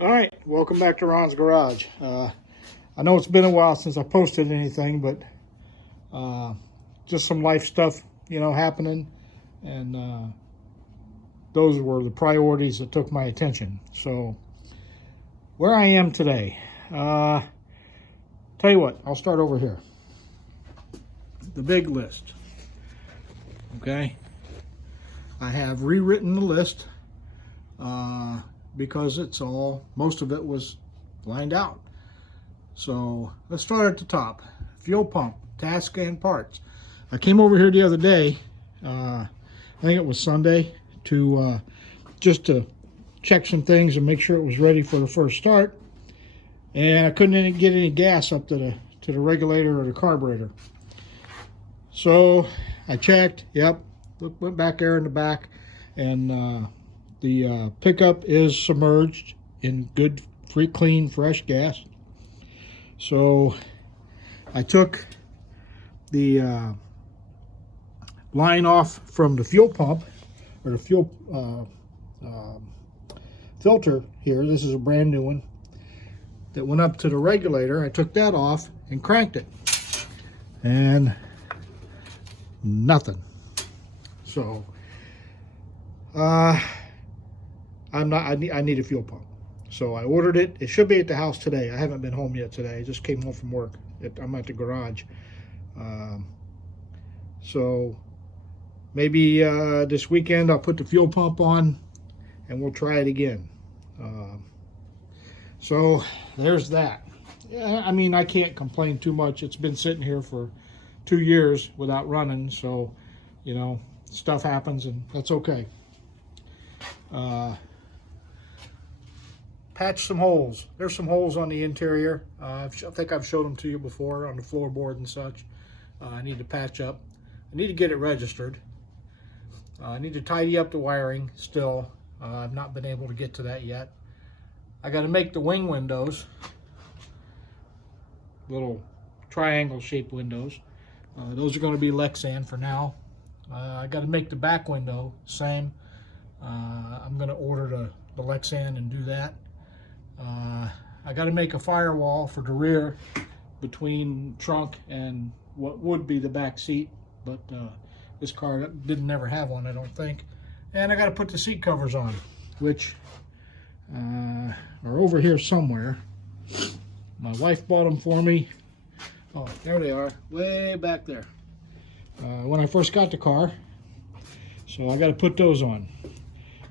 All right, welcome back to Ron's Garage. I know it's been a while since I posted anything, but just some life stuff, happening, and those were the priorities that took my attention. So, where I am today, tell you what, I'll start over here. The big list. Okay, I have rewritten the list. Because most of it was lined out. So let's start at the top. Fuel pump, task and parts. I came over here the other day, I think it was Sunday, to just to check some things and make sure it was ready for the first start. And I couldn't get any gas up to the regulator or the carburetor. So I checked, went back there in the back, and the pickup is submerged in good, clean, fresh gas. So I took the line off from the fuel pump, or the fuel filter here. This is a brand new one that went up to the regulator. I took that off and cranked it, and nothing. So I need a fuel pump. So I ordered it. It should be at the house today. I haven't been home yet today. I just came home from work. I'm at the garage. So maybe this weekend I'll put the fuel pump on and we'll try it again. So there's that. Yeah, I mean, I can't complain too much. It's been sitting here for 2 years without running. So, stuff happens, and that's okay. Patch some holes. There's some holes on the interior. I think I've showed them to you before on the floorboard and such. I need to patch up. I need to get it registered. I need to tidy up the wiring still. I've not been able to get to that yet. I got to make the wing windows, little triangle shaped windows. Those are going to be Lexan for now. I got to make the back window same. I'm going to order the Lexan and do that. I got to make a firewall for the rear between trunk and what would be the back seat, but this car didn't never have one, I don't think. And I got to put the seat covers on, which are over here somewhere. My wife bought them for me. Oh, there they are, way back there. When I first got the car, so I got to put those on.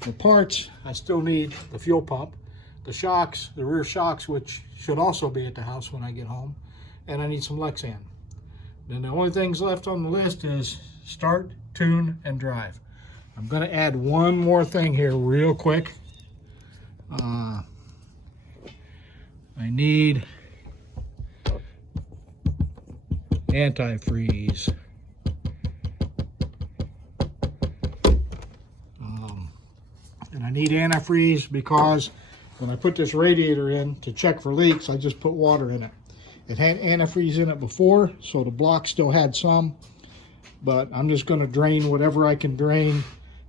The parts, I still need the fuel pump, the shocks, the rear shocks, which should also be at the house when I get home, and I need some Lexan. Then the only things left on the list is start, tune, and drive. I'm going to add one more thing here real quick. I need antifreeze. And I need antifreeze because when I put this radiator in to check for leaks, I just put water in it. It had antifreeze in it before, so the block still had some, but I'm just going to drain whatever I can drain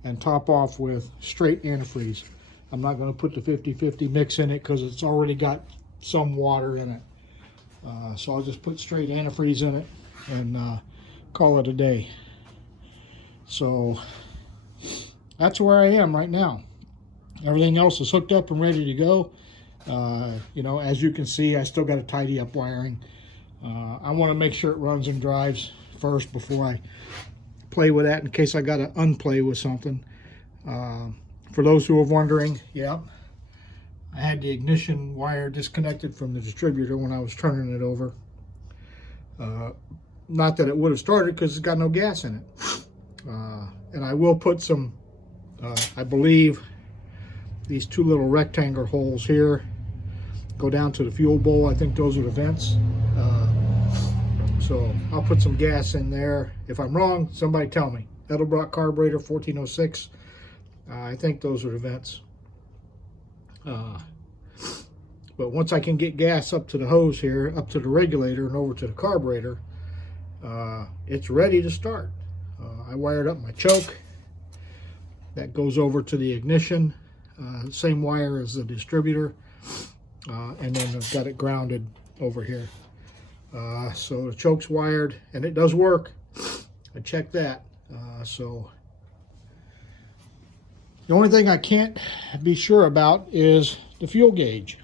and top off with straight antifreeze. I'm not going to put the 50-50 mix in it because it's already got some water in it. So I'll just put straight antifreeze in it and call it a day. So that's where I am right now. Everything else is hooked up and ready to go. As you can see, I still got to tidy up wiring. I want to make sure it runs and drives first before I play with that in case I got to unplay with something. For those who are wondering, I had the ignition wire disconnected from the distributor when I was turning it over. Not that it would have started because it's got no gas in it. And I will put some, I believe, these two little rectangular holes here go down to the fuel bowl. I think those are the vents. So I'll put some gas in there. If I'm wrong, somebody tell me. Edelbrock carburetor 1406. I think those are the vents. But once I can get gas up to the hose here, up to the regulator and over to the carburetor, it's ready to start. I wired up my choke. That goes over to the ignition. Same wire as the distributor. And then I've got it grounded over here. So the choke's wired, and it does work. I checked that. So the only thing I can't be sure about is the fuel gauge.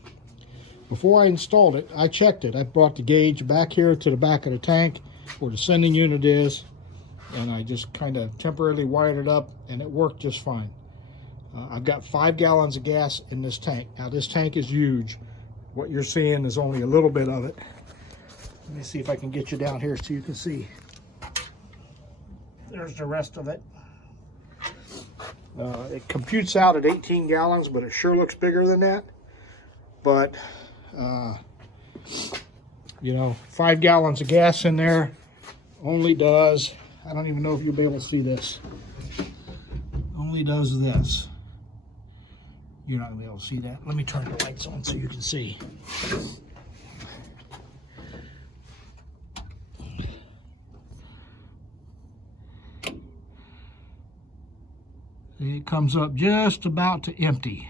Before I installed it, I checked it. I brought the gauge back here to the back of the tank where the sending unit is, and I just kind of temporarily wired it up, and it worked just fine. I've got 5 gallons of gas in this tank. Now this tank is huge. What you're seeing is only a little bit of it. Let me see if I can get you down here so you can see. There's the rest of it. It computes out at 18 gallons, but it sure looks bigger than that. But, you know, 5 gallons of gas in there only does, I don't even know if you'll be able to see this, only does this. You're not going to be able to see that. Let me turn the lights on so you can see. It comes up just about to empty.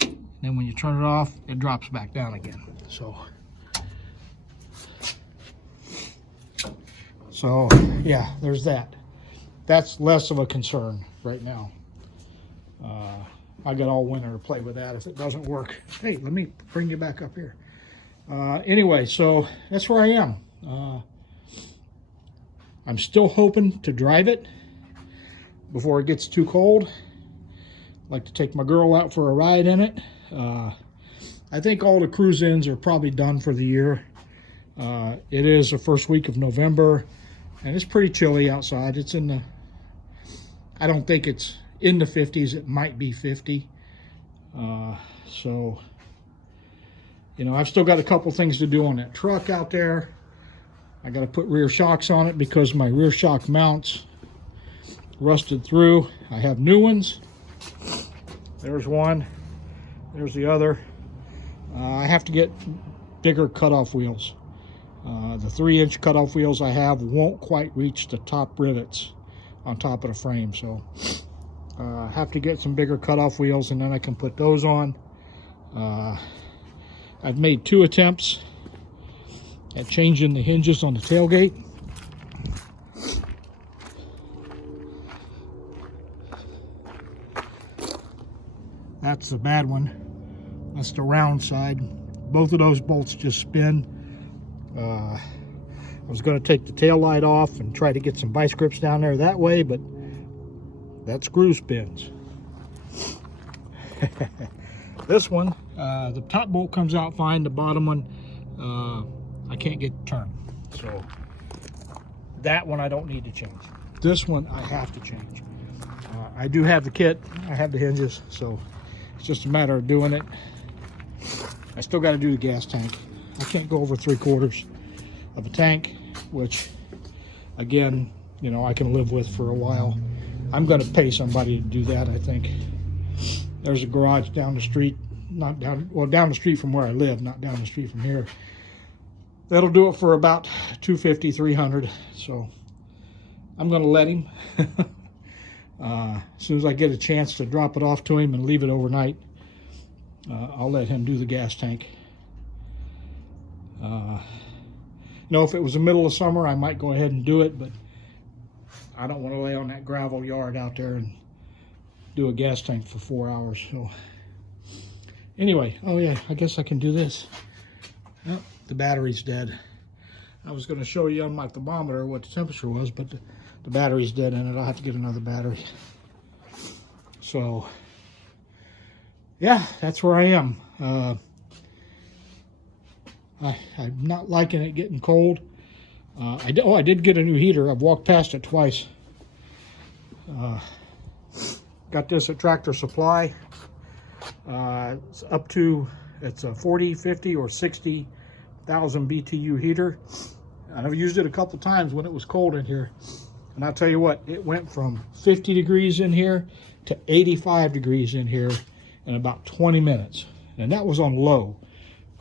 Then when you turn it off, it drops back down again. So yeah, there's that. That's less of a concern right now. I got all winter to play with that if it doesn't work. Hey, let me bring you back up here. Anyway, so that's where I am. I'm still hoping to drive it before it gets too cold. I'd like to take my girl out for a ride in it. I think all the cruise-ins are probably done for the year. It is the first week of November, and it's pretty chilly outside. It's in the, I don't think it's in the 50s. It might be 50. So, you know, I've still got a couple things to do on that truck out there. I got to put rear shocks on it because my rear shock mounts rusted through. I have new ones. There's one. There's the other. I have to get bigger cutoff wheels. The 3-inch cutoff wheels I have won't quite reach the top rivets on top of the frame, so I have to get some bigger cutoff wheels, and then I can put those on. I've made 2 attempts at changing the hinges on the tailgate. That's the bad one. That's the round side. Both of those bolts just spin. I was going to take the tail light off and try to get some vice grips down there that way, but that screw spins. This one, the top bolt comes out fine. The bottom one, I can't get turned. So that one I don't need to change. This one I have to change. I do have the kit. I have the hinges, so it's just a matter of doing it. I still got to do the gas tank. I can't go over 3/4 of a tank, which again, you know, I can live with for a while. I'm going to pay somebody to do that, I think. There's a garage down the street, not down, well, down the street from where I live, not down the street from here. That'll do it for about $250, $300. So I'm going to let him. As soon as I get a chance to drop it off to him and leave it overnight, I'll let him do the gas tank. You know, if it was the middle of summer, I might go ahead and do it, but I don't want to lay on that gravel yard out there and do a gas tank for 4 hours. So anyway, oh yeah, I guess I can do this. Oh, the battery's dead. I was going to show you on my thermometer what the temperature was, but the battery's dead in it. I'll have to get another battery. So yeah, that's where I am. I'm not liking it getting cold. I did get a new heater. I've walked past it twice. Got this at Tractor Supply. It's up to, it's a 40, 50, or 60,000 BTU heater. And I've used it a couple times when it was cold in here. And I'll tell you what, it went from 50 degrees in here to 85 degrees in here in about 20 minutes. And that was on low.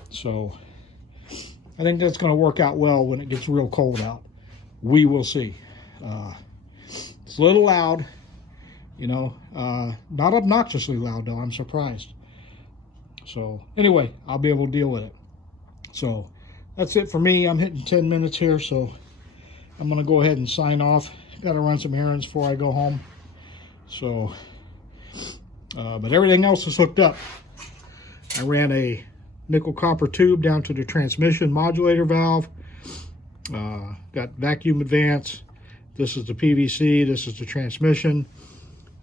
So I think that's going to work out well when it gets real cold out. We will see. It's a little loud, you know, not obnoxiously loud though. I'm surprised. So anyway, I'll be able to deal with it. So that's it for me. I'm hitting 10 minutes here, so I'm going to go ahead and sign off. Got to run some errands before I go home. So, but everything else is hooked up. I ran a nickel copper tube down to the transmission modulator valve. Got vacuum advance. This is the PVC. This is the transmission.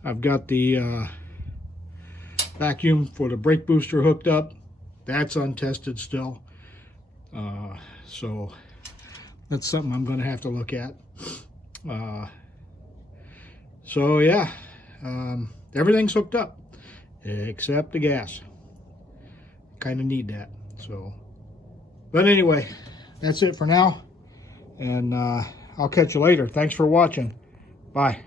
I've got the vacuum for the brake booster hooked up. That's untested still. So that's something I'm going to have to look at. So yeah, everything's hooked up except the gas. Kind of need that. So, but anyway, that's it for now, and I'll catch you later. Thanks for watching. Bye.